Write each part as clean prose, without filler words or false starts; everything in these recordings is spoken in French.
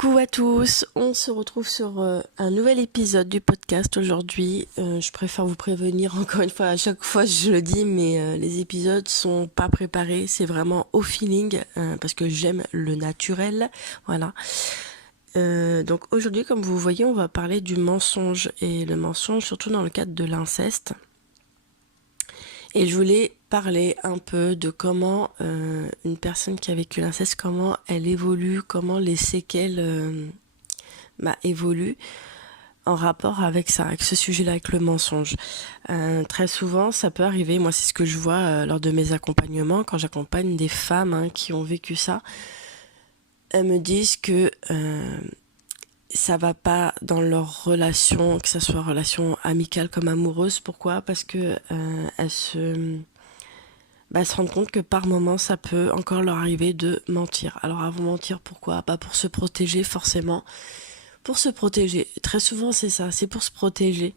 Coucou à tous, on se retrouve sur un nouvel épisode du podcast aujourd'hui. Je préfère vous prévenir encore une fois, à chaque fois je le dis, mais les épisodes sont pas préparés, c'est vraiment au feeling parce que j'aime le naturel, voilà. Donc aujourd'hui, comme vous voyez, on va parler du mensonge et le mensonge surtout dans le cadre de l'inceste. Et je voulais parler un peu de comment une personne qui a vécu l'inceste, comment elle évolue, comment les séquelles évoluent en rapport avec ça, avec ce sujet-là, avec le mensonge. Très souvent, ça peut arriver, moi c'est ce que je vois lors de mes accompagnements, quand j'accompagne des femmes qui ont vécu ça, elles me disent que ça va pas dans leur relation, que ça soit relation amicale comme amoureuse. Pourquoi ? Parce que elles se rendent compte que par moment, ça peut encore leur arriver de mentir. Alors, avant mentir, pourquoi ? Pas pour se protéger, forcément. Pour se protéger. Très souvent, c'est ça. C'est pour se protéger.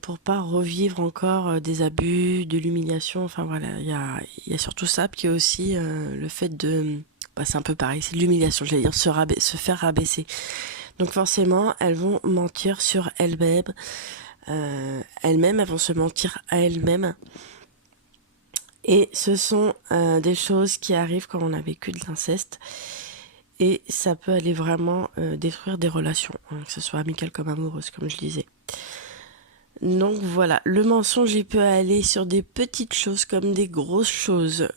Pour pas revivre encore des abus, de l'humiliation. Enfin, voilà. Il y a surtout ça. Puis, il y a aussi le fait de... c'est un peu pareil. C'est de l'humiliation. J'allais dire se faire rabaisser. Donc, forcément, elles vont mentir sur elles-mêmes. Elles vont se mentir à elles-mêmes. Et ce sont des choses qui arrivent quand on a vécu de l'inceste. Et ça peut aller vraiment détruire des relations, que ce soit amicales comme amoureuses, comme je disais. Donc voilà, le mensonge, il peut aller sur des petites choses comme des grosses choses.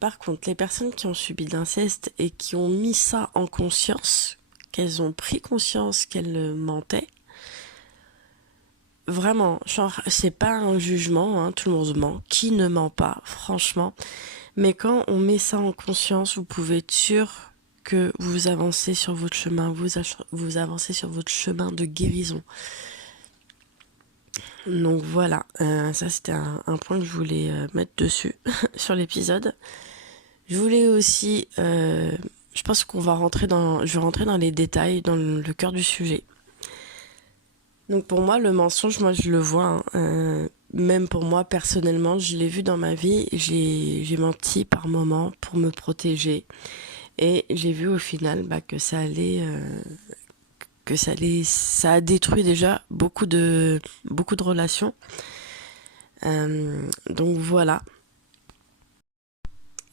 Par contre, les personnes qui ont subi de l'inceste et qui ont mis ça en conscience, qu'elles ont pris conscience qu'elles mentaient, vraiment, genre, c'est pas un jugement, tout le monde ment. Qui ne ment pas, franchement. Mais quand on met ça en conscience, vous pouvez être sûr que vous avancez sur votre chemin, vous avancez sur votre chemin de guérison. Donc voilà, ça c'était un point que je voulais mettre dessus sur l'épisode. Je voulais aussi, je pense je vais rentrer dans les détails, dans le cœur du sujet. Donc pour moi, le mensonge, moi je le vois, même pour moi personnellement, je l'ai vu dans ma vie, j'ai menti par moments pour me protéger. Et j'ai vu au final ça a détruit déjà beaucoup de relations. Donc voilà.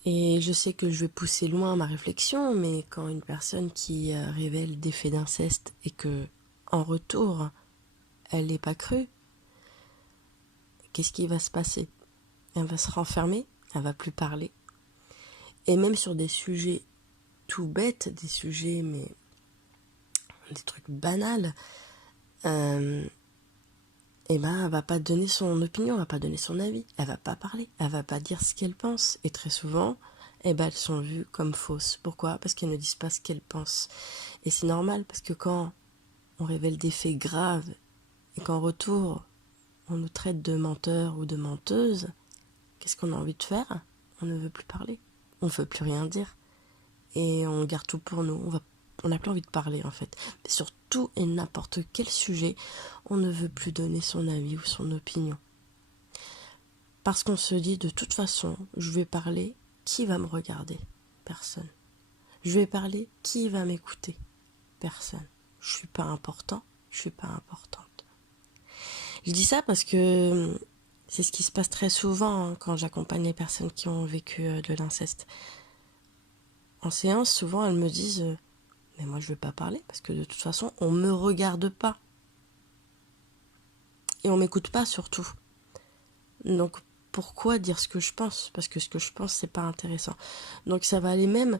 Et je sais que je vais pousser loin ma réflexion, mais quand une personne qui révèle des faits d'inceste et que en retour elle n'est pas crue, qu'est-ce qui va se passer ? Elle va se renfermer, elle va plus parler. Et même sur des sujets tout bêtes, des sujets mais des trucs banals, elle va pas donner son opinion, elle va pas donner son avis, elle va pas parler, elle va pas dire ce qu'elle pense. Et très souvent, elles sont vues comme fausses. Pourquoi ? Parce qu'elles ne disent pas ce qu'elles pensent. Et c'est normal, parce que quand on révèle des faits graves et qu'en retour, on nous traite de menteurs ou de menteuses, qu'est-ce qu'on a envie de faire ? On ne veut plus parler, on ne veut plus rien dire. Et on garde tout pour nous, on n'a plus envie de parler en fait. Mais sur tout et n'importe quel sujet, on ne veut plus donner son avis ou son opinion. Parce qu'on se dit, de toute façon, je vais parler, qui va me regarder ? Personne. Je vais parler, qui va m'écouter ? Personne. Je suis pas important, je suis pas importante. Je dis ça parce que c'est ce qui se passe très souvent quand j'accompagne les personnes qui ont vécu de l'inceste. En séance, souvent, elles me disent mais moi, je ne veux pas parler parce que de toute façon, on ne me regarde pas. Et on ne m'écoute pas surtout. Donc, pourquoi dire ce que je pense ? Parce que ce que je pense, c'est pas intéressant. Donc, ça va aller même...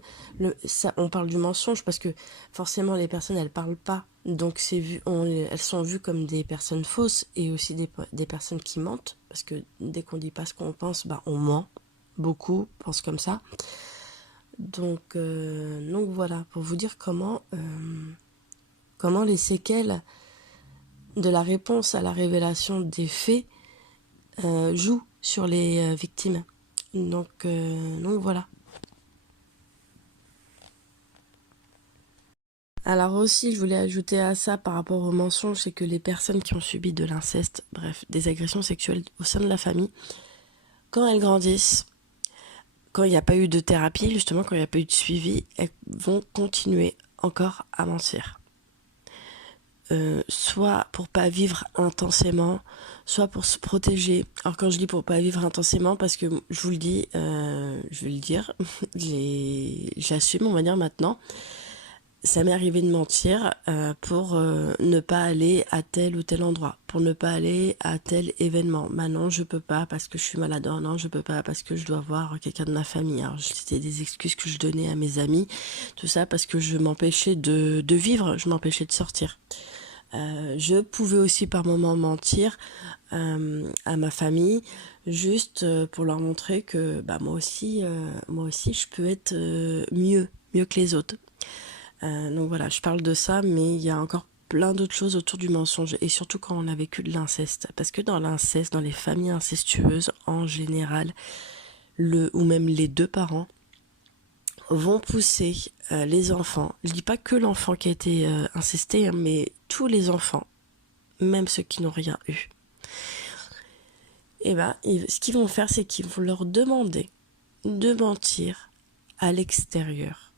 on parle du mensonge parce que forcément, les personnes, elles parlent pas. Donc, elles sont vues comme des personnes fausses et aussi des personnes qui mentent. Parce que dès qu'on dit pas ce qu'on pense, on ment. Beaucoup pensent comme ça. Donc voilà, pour vous dire comment les séquelles de la réponse à la révélation des faits jouent sur les victimes. Donc voilà. Alors aussi, je voulais ajouter à ça par rapport au mensonge, c'est que les personnes qui ont subi de l'inceste, bref, des agressions sexuelles au sein de la famille, quand elles grandissent, quand il n'y a pas eu de thérapie, justement, quand il n'y a pas eu de suivi, elles vont continuer encore à mentir. Soit pour pas vivre intensément, soit pour se protéger. Alors quand je dis pour pas vivre intensément, parce que je vous le dis, je vais le dire, j'assume, on va dire maintenant, ça m'est arrivé de mentir pour ne pas aller à tel ou tel endroit, pour ne pas aller à tel événement. Bah non, je peux pas parce que je suis malade. Non, je peux pas parce que je dois voir quelqu'un de ma famille. Alors c'était des excuses que je donnais à mes amis, tout ça parce que je m'empêchais de vivre, je m'empêchais de sortir. Je pouvais aussi par moments mentir à ma famille, juste pour leur montrer que bah moi aussi je peux être mieux que les autres. Donc voilà, je parle de ça, mais il y a encore plein d'autres choses autour du mensonge, et surtout quand on a vécu de l'inceste. Parce que dans l'inceste, dans les familles incestueuses, en général, ou même les deux parents vont pousser les enfants. Je dis pas que l'enfant qui a été incesté, hein, mais tous les enfants, même ceux qui n'ont rien eu. Et ben, ce qu'ils vont faire, c'est qu'ils vont leur demander de mentir à l'extérieur.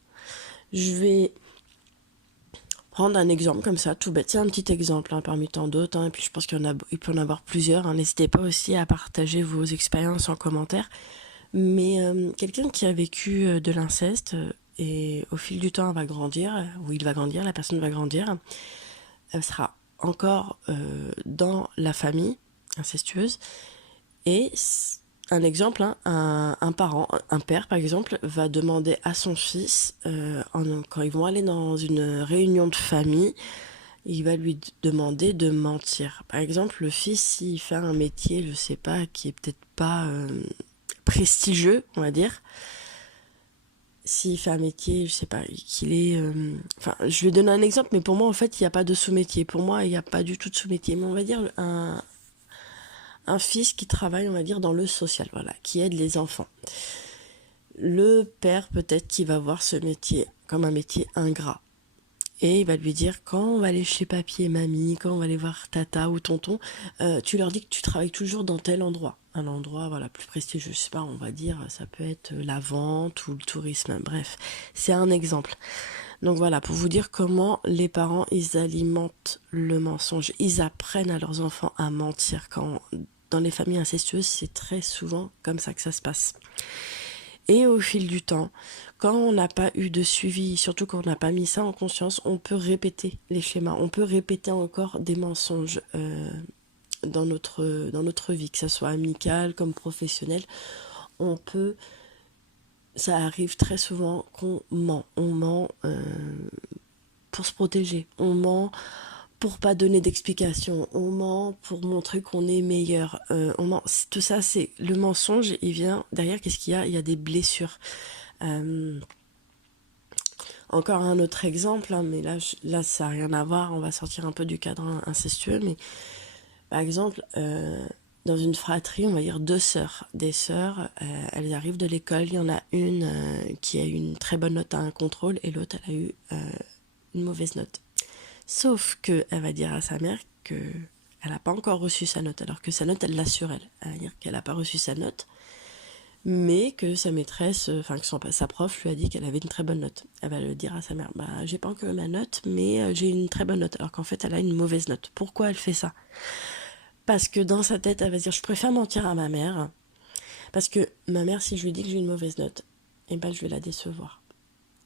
Je vais prendre un exemple comme ça, tout bête. C'est un petit exemple hein, parmi tant d'autres. Hein, et puis je pense il peut en avoir plusieurs. Hein. N'hésitez pas aussi à partager vos expériences en commentaire. Mais quelqu'un qui a vécu de l'inceste et au fil du temps elle va grandir, ou il va grandir, la personne va grandir, elle sera encore dans la famille incestueuse. Et un exemple, hein, un parent, un père par exemple, va demander à son fils, quand ils vont aller dans une réunion de famille, il va lui demander de mentir. Par exemple, le fils, s'il fait un métier, je sais pas, qui est peut-être pas prestigieux, on va dire, s'il fait un métier, je sais pas, qu'il est... Enfin, je vais donner un exemple, mais pour moi, en fait, il n'y a pas de sous-métier. Pour moi, il n'y a pas du tout de sous-métier. Mais on va dire un fils qui travaille, on va dire, dans le social, voilà, qui aide les enfants. Le père, peut-être, qui va voir ce métier comme un métier ingrat. Et il va lui dire, quand on va aller chez papy et mamie, quand on va aller voir tata ou tonton, tu leur dis que tu travailles toujours dans tel endroit. Un endroit, voilà, plus prestigieux, je sais pas, on va dire, ça peut être la vente ou le tourisme, bref. C'est un exemple. Donc voilà, pour vous dire comment les parents, ils alimentent le mensonge. Ils apprennent à leurs enfants à mentir. Dans les familles incestueuses, c'est très souvent comme ça que ça se passe. Et au fil du temps, quand on n'a pas eu de suivi, surtout quand on n'a pas mis ça en conscience, on peut répéter les schémas, on peut répéter encore des mensonges dans notre vie, que ça soit amical comme professionnel. Ça arrive très souvent qu'on ment. On ment pour se protéger, on ment pour pas donner d'explication, on ment pour montrer qu'on est meilleur, on ment. Tout ça, c'est le mensonge. Il vient derrière. Qu'est-ce qu'il y a? Il y a des blessures. Encore un autre exemple, hein, mais là ça n'a rien à voir. On va sortir un peu du cadre incestueux, mais par exemple, dans une fratrie, on va dire deux sœurs. Des sœurs, elles arrivent de l'école. Il y en a une qui a eu une très bonne note à un contrôle et l'autre, elle a eu une mauvaise note. Sauf qu'elle va dire à sa mère qu'elle n'a pas encore reçu sa note, alors que sa note, elle l'a sur elle. Elle va dire qu'elle n'a pas reçu sa note, mais que sa maîtresse, enfin que sa prof lui a dit qu'elle avait une très bonne note. Elle va le dire à sa mère, bah j'ai pas encore ma note, mais j'ai une très bonne note, alors qu'en fait elle a une mauvaise note. Pourquoi elle fait ça? Parce que dans sa tête, elle va se dire, je préfère mentir à ma mère, parce que ma mère, si je lui dis que j'ai une mauvaise note, eh ben je vais la décevoir.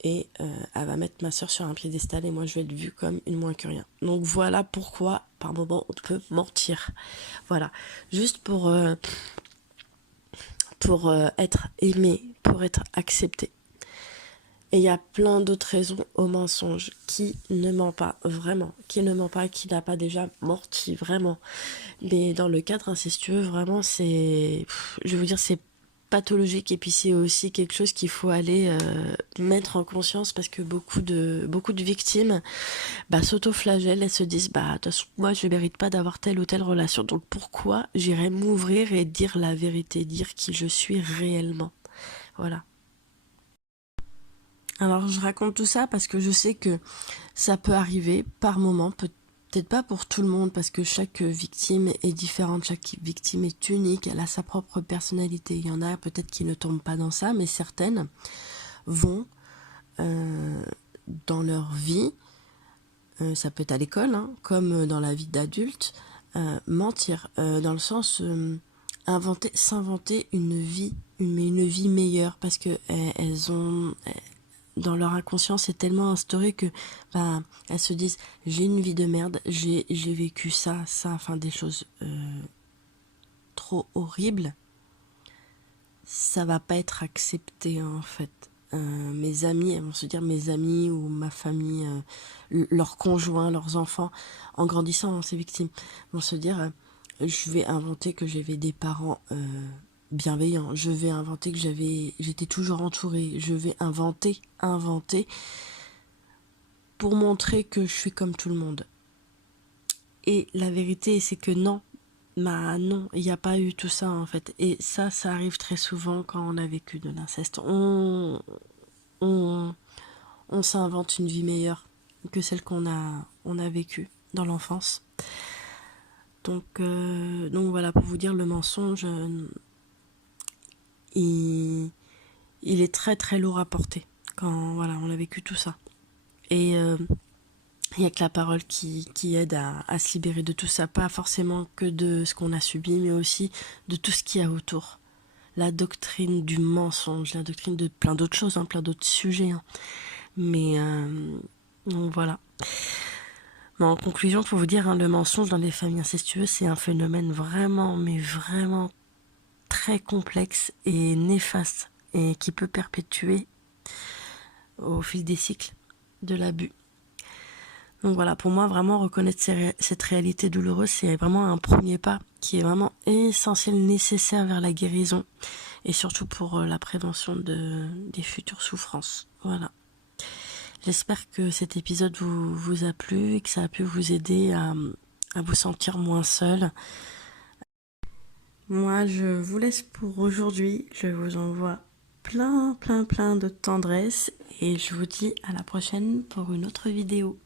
Et elle va mettre ma soeur sur un piédestal et moi je vais être vue comme une moins que rien. Donc voilà pourquoi par moment on peut mentir. Voilà, juste pour être aimé, pour être accepté. Et il y a plein d'autres raisons au mensonge. Qui ne ment pas vraiment? Qui ne ment pas? Qui n'a pas déjà menti vraiment? Mais dans le cadre incestueux, vraiment, je vais vous dire, c'est pathologique. Et puis c'est aussi quelque chose qu'il faut aller mettre en conscience, parce que beaucoup de victimes s'auto-flagellent. Elles se disent, de toute façon, moi je ne mérite pas d'avoir telle ou telle relation, donc pourquoi j'irais m'ouvrir et dire la vérité, dire qui je suis réellement? Voilà. Alors je raconte tout ça parce que je sais que ça peut arriver par moment, peut-être pas pour tout le monde, parce que chaque victime est différente, chaque victime est unique, elle a sa propre personnalité. Il y en a peut-être qui ne tombent pas dans ça, mais certaines vont dans leur vie, ça peut être à l'école, hein, comme dans la vie d'adulte, mentir, dans le sens s'inventer une vie, une vie meilleure, parce que elles ont, dans leur inconscient, c'est tellement instauré que bah, elles se disent j'ai une vie de merde, j'ai vécu ça, enfin des choses trop horribles, ça va pas être accepté en fait. Mes amis, elles vont se dire mes amis ou ma famille, leurs conjoints, leurs enfants, en grandissant, hein, ces victimes, vont se dire je vais inventer que j'avais des parents bienveillants, je vais inventer que j'étais toujours entourée, je vais inventer pour montrer que je suis comme tout le monde. Et la vérité, c'est que non, bah non, il n'y a pas eu tout ça en fait. Et ça arrive très souvent quand on a vécu de l'inceste. On, on s'invente une vie meilleure que celle on a vécue dans l'enfance. Donc voilà, pour vous dire, le mensonge, il est très très lourd à porter quand voilà, on a vécu tout ça. Et il n'y a que la parole qui aide à se libérer de tout ça, pas forcément que de ce qu'on a subi, mais aussi de tout ce qu'il y a autour. La doctrine du mensonge, la doctrine de plein d'autres choses, hein, plein d'autres sujets. Hein. Mais donc voilà. Mais en conclusion, pour vous dire, hein, le mensonge dans les familles incestueuses, c'est un phénomène vraiment, mais vraiment très complexe et néfaste, et qui peut perpétuer au fil des cycles de l'abus. Donc voilà, pour moi, vraiment reconnaître cette réalité douloureuse, c'est vraiment un premier pas qui est vraiment essentiel, nécessaire vers la guérison et surtout pour la prévention des futures souffrances. Voilà. J'espère que cet épisode vous a plu et que ça a pu vous aider à vous sentir moins seul. Moi, je vous laisse pour aujourd'hui. Je vous envoie plein de tendresse et je vous dis à la prochaine pour une autre vidéo.